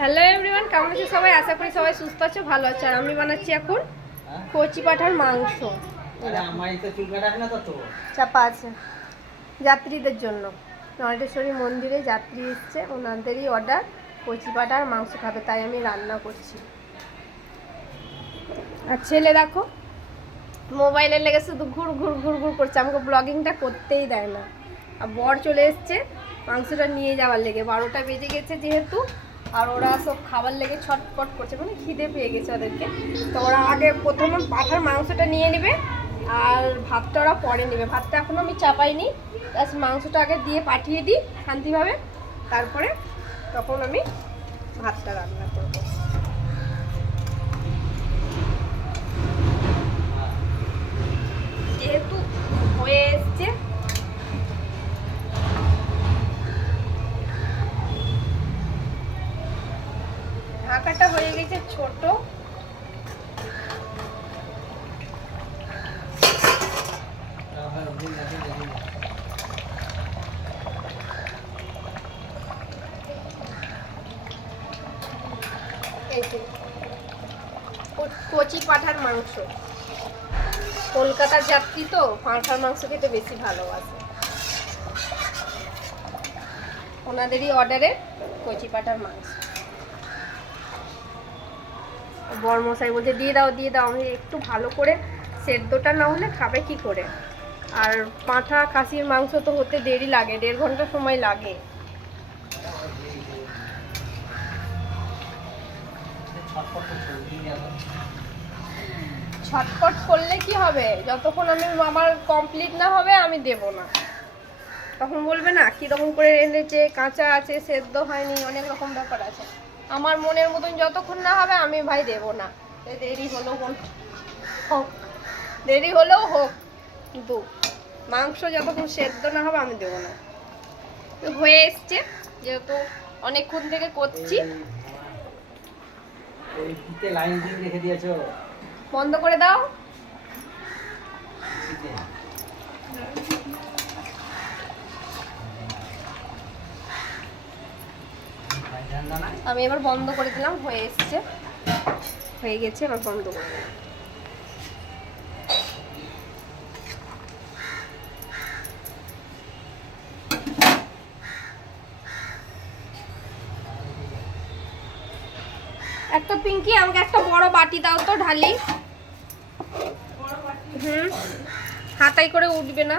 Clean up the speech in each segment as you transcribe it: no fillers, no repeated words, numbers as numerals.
Hello everyone, কেমন আছো সবাই? আশা করি সবাই সুস্থ আছো, ভালো আছো। আর আমি বানাচ্ছি এখন কচি পাঁঠার মাংস। চাপা আছে যাত্রীদের জন্য। নরেশ্বরী মন্দিরে যাত্রী এসছে, ওনাদেরই অর্ডার কচি পাঁঠার মাংস খাবে, তাই আমি রান্না করছি। আর ছেলে দেখো মোবাইলে লেগে শুধু ঘুর ঘুর ঘুর ঘুর করছে, আমাকে ব্লগিংটা করতেই দেয় না। আর বর চলে এসছে মাংসটা নিয়ে যাওয়ার লেগে, 12টা বেজে গেছে যেহেতু। আর ওরা সব খাবার লেগে ছটপট করছে, মানে খিদে পেয়ে গেছে ওদেরকে। তো ওরা আগে প্রথমে পাঁঠার মাংসটা নিয়ে নেবে, আর ভাতটা ওরা পরে নেবে। ভাতটা এখনও আমি চাপাইনি, জাস্ট মাংসটা আগে দিয়ে পাঠিয়ে দিই শান্তিভাবে, তারপরে তখন আমি ভাতটা রান্না করবো। যেহেতু হয়ে এসছে, ঢাকাটা হয়ে গেছে ছোট। কচি পাঁঠার মাংস, কলকাতার যাত্রী তো পাঁঠার মাংস খেতে বেশি ভালোবাসে, ওনাদেরই অর্ডারে কচি পাঁঠার মাংস। বরমশাই বলছে দিয়ে দাও দিয়ে দাও। আমি একটু ভালো করে সেদ্ধটা না হলে খাবে কি করে। আর পাঁঠা খাসির মাংস তো হতে দেরি লাগে, 1.5 ঘন্টা সময় লাগে। ছটপট করলে কি হবে, যতক্ষণ আমি আমার কমপ্লিট না হবে আমি দেব না। তখন বলবে না কীরকম করে রেঁধেছে, কাঁচা আছে, সেদ্ধ হয়নি, অনেক রকম ব্যাপার আছে। আমার মনের মতন যতক্ষণ না হবে আমি ভাই দেব না। দেরি হলেও হোক, দেরি হলেও হোক, কিন্তু মাংস যতক্ষণ সেদ্ধ না হবে আমি দেবো না। হয়ে এসছে যেহেতু অনেকক্ষণ থেকে করছি। বন্ধ করে দাও। আমি এবার বন্ধ করে দিলাম, হয়ে এসছে, হয়ে গেছে, এবার বন্ধ করে দিলাম। একটা পিঙ্কি আমাকে একটা বড় বাটি দাও তো, ঢালি। হাতাই করে উঠবে না।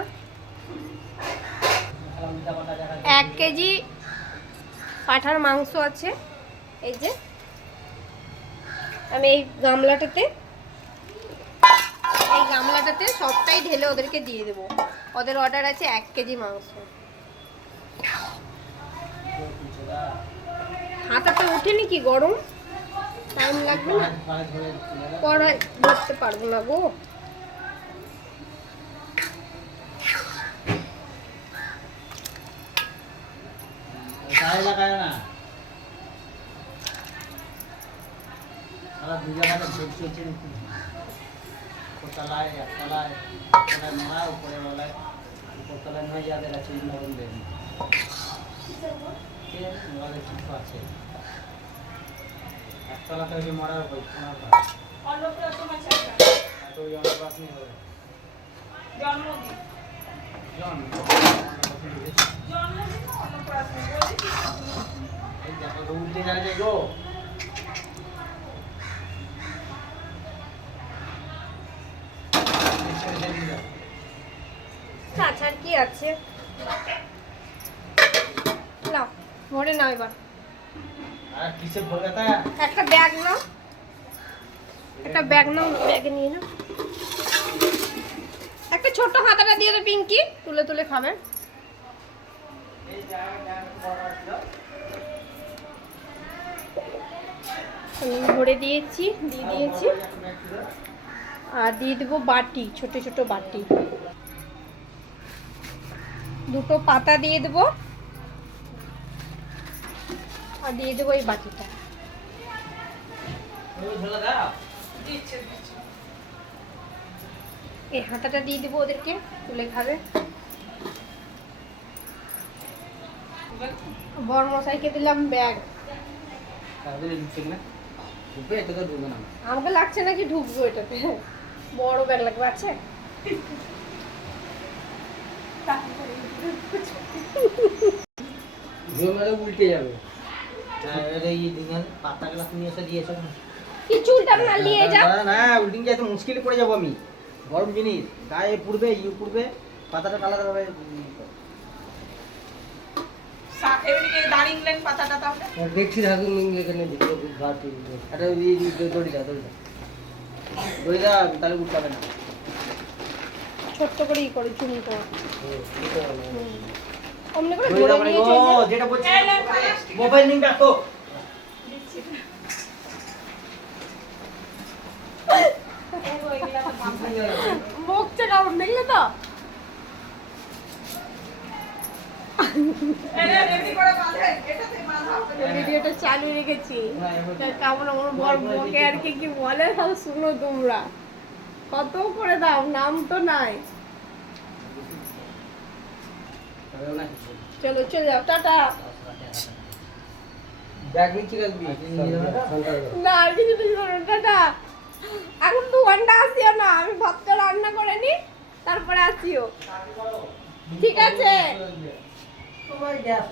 1 কেজি পাঁঠার মাংস আছে, এই যে আমি এই গামলাটাতে সবটাই ঢেলে ওদেরকে দিয়ে দেবো। ওদের অর্ডার আছে 1 কেজি মাংস। হাতাটা ওঠেনি কি, গরম, টাইম লাগবে না, কড়াই ধরতে পারবো না গো। একতলা থেকে মরার আচার কি আছে, নাও ভরে নাও। এবার একটা ব্যাগ নাও, একটা ব্যাগ নাও, ব্যাগে নিয়ে নাও। একটা ছোট হাতাটা দিয়ে দাও পিঙ্কি, তুলে তুলে খাবে। ভরে দিয়েছি, দিয়ে দিয়েছি। আর দিয়ে দেবো বাটি, ছোট ছোট বাটি, 2টো পাতা দিয়ে দেবো। আর দিয়ে দেবো এই বাটিটা। এই হাতাটা দিয়ে দেবো ওদেরকে, তুলে খাবে। বরমশাইকে দিলাম ব্যাগ, তাহলে ঢুকছে না, ঢুকবে এটা তো ঢুকবে না। আমাকে লাগছে নাকি ঢুকবো এটাতে, বড় ব্যাগ লাগবে আছে। জমে উল্টে যাবে। হ্যাঁ এই দিন পাতা গ্লাস নিয়ে এসে দিয়েছো না। কি চুলটা না নিয়ে যা। না উল্টিং যায় তো মুশকিলে পড়ে যাবো আমি। গরম জিনিস গায়ে পুড়বে, পুড়বে, পাতাটা কালার হবে। এমনিকে দাঁড়িয়ে নিলেন পাতাটা তাহলে। দেখছি থাকুন এখানে ভিডিও ঘাটি এটা দড়ি দা দড়ি দা তাহলে উঠতে হবে না। ছোট্ট করে ই করে চুলটা অমনে করে দড়ি দা ধরে মানে নিয়ে ও চলে। যেটা বলছি মোবাইল নিয়ে রাখো। বকছে কারণ দেখলে তো। এমনি করে বাঁধে, এটাতে বাঁধা হবে। ভিডিওটা চালু রেখেছি কেমন আমার বর বকে আর কি কি বলে তাহলে শুনো তোমরা। কত করে দাও, নাম তো নাই। চলো চলে যাও, টাটা। ব্যাগ নিচে রাখবি না আর কিছু কিছু টাটা। এখন 2 ঘন্টা আসিও না, আমি ভাতটা রান্না করে নি তারপরে আসিও। ঠিক আছে। তোমার গ্যাস